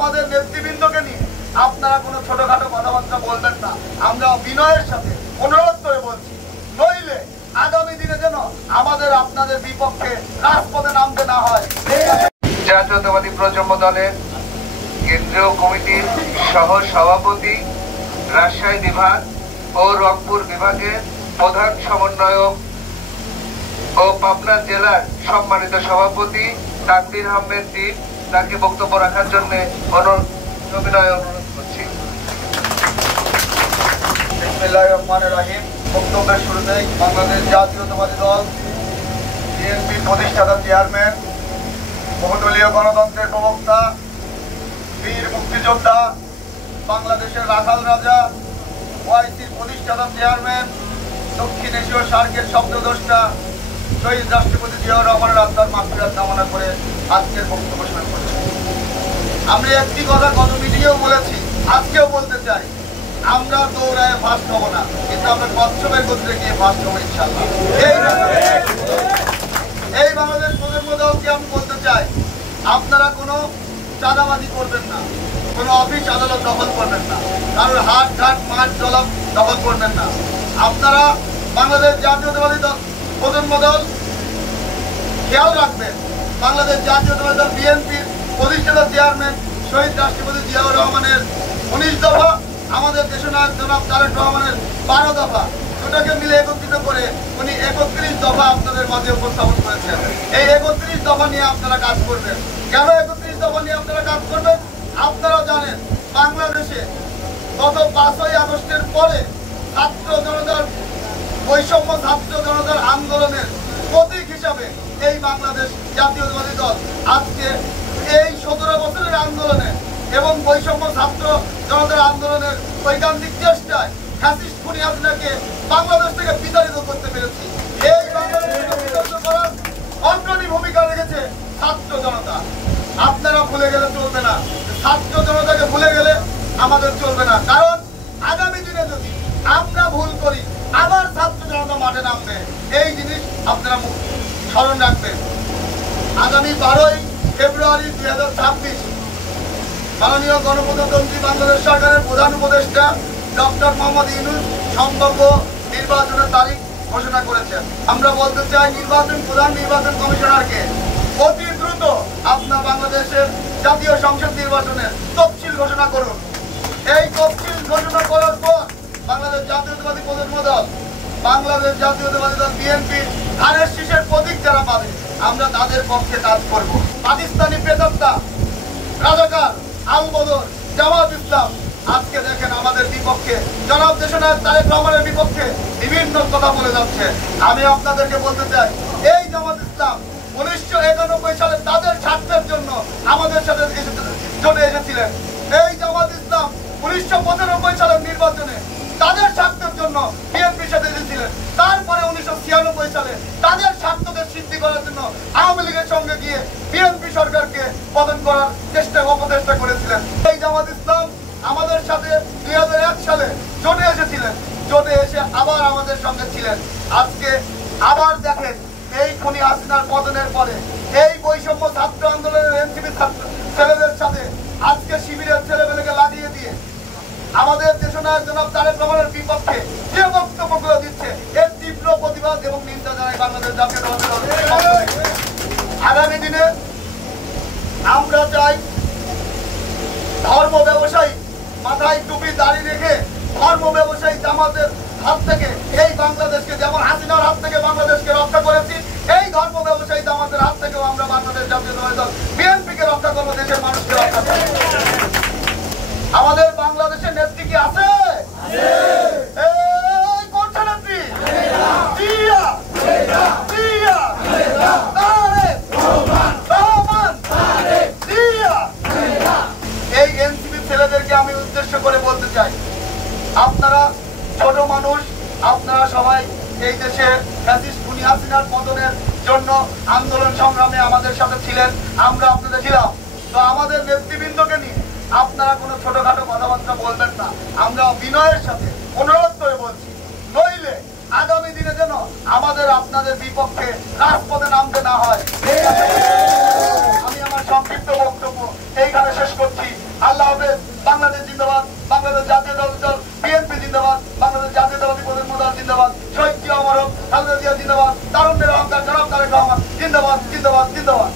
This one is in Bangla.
আমাদের নেতৃবৃন্দকে নিয়ে আপনারা কোনো ছোটখাটো কথাবার্তা বলবেন না। আমরা বিনয়ের সাথে অনুরোধ করে বলছি, নইলে আগামী দিনে যেন আমাদের আপনাদের বিপক্ষে রাজপথে নামতে না হয়। জাতীয়তাবাদী প্রজন্ম দলের কেন্দ্রীয় কমিটির সহ সভাপতি, রাজশাহী বিভাগ ও রংপুর বিভাগের প্রধান সমন্বয়ক ও পাবনা জেলার সম্মানিত সভাপতি তাকদির আহমেদ দ্বীপ, তাকে বক্তব্য রাখার জন্য বিনয় অনুরোধ করছি। বিসমিল্লাহির রহমানির রহিম। বক্তব্যের শুরুতেই বাংলাদেশ জাতীয়তাবাদী দল বিএনপি প্রতিষ্ঠাতা চেয়ারম্যান, বহুদলীয় গণতন্ত্রের প্রবক্তা, বীর মুক্তিযোদ্ধা, বাংলাদেশের রাখাল রাজা, ওআইসির প্রতিষ্ঠাতা চেয়ারম্যান, দক্ষিণ এশীয় সার্কের শব্দদ্রষ্টা শহীদ রাষ্ট্রপতি জিয়াউর রহমানের আত্মার মাগফিরাত কামনা করে আজকের বক্তব্য শুরু করছি। আমি একটি কথা গত মিটিংয়েও বলেছি, আজকেও বলতে চাই, আমরা দৌড়ায় ফার্স্ট হবো না, কিন্তু আমরা কচ্ছপের গতিতে গিয়ে ফার্স্ট হবো ইনশাআল্লাহ। এই বাংলাদেশ প্রজন্ম দলকে আমি বলতে চাই, আপনারা কোনো চাঁদাবাজি করবেন না, কোনো অফিস আদালত দখল করবেন না, কারোর হাট ঘাট মাঠ জলাপ দখল করবেন না। আপনারা বাংলাদেশ জাতীয়তাবাদী দল প্রজন্ম দল খেয়াল রাখবেন, বাংলাদেশ জাতীয়তাবাদী দল বিএনপির প্রতিষ্ঠাতা চেয়ারম্যান শহীদ রাষ্ট্রপতি জিয়াউর রহমানের 19 দফা, আমাদের দেশনায়ক জনাব তারেক রহমানের 12 দফা, দুটাকে মিলে একত্রিত করে উনি 31 দফা আপনাদের মাঝে উপস্থাপন করেছেন। এই 31 দফা নিয়ে আপনারা কাজ করবেন। কেন 31 দফা নিয়ে আপনারা কাজ করবেন? আপনারা জানেন, বাংলাদেশে গত 5ই আগস্টের পরে ছাত্র জনতার বৈষম্য ছাত্র জনতার আন্দোলনের প্রতীক হিসাবে এই বাংলাদেশ জাতীয়তাবাদী দল আজকে এই 17 বছরের আন্দোলনে এবং বৈষম্য ছাত্র জনতার আন্দোলনের ঐকান্তিক চেষ্টায় ফ্যাসিস্ট খুনি হাসিনাকে বাংলাদেশ থেকে বিতাড়িত করতে পেরেছি। এই বাংলাদেশকে বিতাড়িত করার অগ্রণী ভূমিকা রেখেছে ছাত্র জনতা। আপনারা ভুলে গেলে চলবে না, ছাত্র জনতাকে ভুলে গেলে আমাদের চলবে না। কারণ আগামী দিনে যদি আমরা ভুল করি, আবার ছাত্র জনতা মাঠে নামবে। এই জিনিস আপনারা স্মরণ রাখবেন। আগামী 12ই ফেব্রুয়ারি 2026 মাননীয় গণপ্রজাতন্ত্রী বাংলাদেশ সরকারের প্রধান উপদেষ্টা ডক্টর মোহাম্মদ ইউনূস সম্ভাব্য নির্বাচনের তারিখ ঘোষণা করেছেন। আমরা বলতে চাই, প্রধান নির্বাচন কমিশনারকে অতি দ্রুত আপনার বাংলাদেশের জাতীয় সংসদ নির্বাচনের তফসিল ঘোষণা করুন। এই তফসিল ঘোষণা করার পর বাংলাদেশ জাতীয়তাবাদী প্রজন্ম দল, বাংলাদেশ জাতীয়তাবাদী দল বিএনপি ধানের শীষের প্রতীক যারা পাবে, আমরা তাদের পক্ষে কাজ করব। পাকিস্তানি প্রেতাত্মা, রাজাকার, আল বদর, জামাত ইসলাম আজকে দেখেন আমাদের বিপক্ষে, জনাব দেশনায়ক তারেক রহমানের বিপক্ষে বিভিন্ন কথা বলে যাচ্ছে। আমি আপনাদেরকে বলতে চাই, এই জামাত ইসলাম 1991 সালে তাদের স্বার্থের জন্য আমাদের সাথে জোটে এসেছিলেন। এই জামাত ইসলাম 1995 সালের নির্বাচনে তাদের স্বার্থের জন্য বিএনপির সাথে এসেছিলেন। তারপরে 1996 সালে তাদের স্বার্থকে সিদ্ধি করার জন্য আওয়ামী লীগের সঙ্গে গিয়ে বিএনপি সরকারকে পতন করার অপচেষ্টা করেছিলেন। এই জামাত ইসলাম আমাদের সাথে 2001 সালে জোটে এসেছিলেন, জোটে এসে আবার আমাদের সঙ্গে ছিলেন। আজকে আবার দেখেন, এই খুনি হাসিনার পতনের পরে এই বৈষম্য ছাত্র আন্দোলনের এনসিপি ছাত্র ছেলেদের সাথে আজকে শিবিরের ছেলেমেয়েকে লাগিয়ে দিয়ে আমাদের দেশনায়ক জনাব তারেক রহমানের বিপক্ষে যে বক্তব্যগুলো দিচ্ছে, এর তীব্র প্রতিবাদ এবং নিন্দা জানাই বাংলাদেশ জাতীয়তাবাদী দল। আগামী দিনে আমরা চাই ধর্ম ব্যবসায়ী মাথায় টুপি দাড়ি রেখে ধর্ম ব্যবসায়ী জামাতের হাত থেকে এই বাংলাদেশকে, যেমন হাসিনার হাত থেকে বাংলাদেশকে রক্ষা করেছি, এই ধর্ম ব্যবসায়ী জামাতের হাত থেকেও আমরা বাংলাদেশ জাতীয়তাবাদী দল বিএনপিকে রক্ষা করবো, দেশের মানুষকে রক্ষা করবো। আমাদের বাংলাদেশের নেত্রী কি আছে? এই কোনটা নেত্রী? জিয়া, জিয়া, তারেক রহমান, জিয়া। এই এনসিপি ছেলেদেরকে আমি উদ্দেশ্য করে বলতে চাই, আপনারা ছোট মানুষ, আপনারা সবাই এই দেশে ফ্যাসিস্ট খুনি হাসিনার পতনের জন্য আন্দোলন সংগ্রামে আমাদের সাথে ছিলেন, আমরা আপনাদের ছিলাম। তো আমাদের নেতৃবৃন্দকে নিয়ে আপনারা কোনো ছোটখাটো কথাবার্তা বলবেন না। আমরা বিনয়ের সাথে অনুরোধ করে বলছি, নইলে আগামী দিনে যেন আমাদের আপনাদের বিপক্ষে রাজপথে নামতে না হয়। আমি আমার সংক্ষিপ্ত বক্তব্য এইখানে শেষ করছি। আল্লাহ হাফেজ। বাংলাদেশ জিন্দাবাদ, বাংলাদেশ জাতীয়তাবাদী দল বিএনপি জিন্দাবাদ, বাংলাদেশ জাতীয়তাবাদী প্রজন্ম দল জিন্দাবাদ, শহীদ জিয়া অমর হোক, খালেদা জিয়া জিন্দাবাদ, তারুণ্যের অহংকার জনাব তারেক রহমান জিন্দাবাদ, জিন্দাবাদ, জিন্দাবাদ।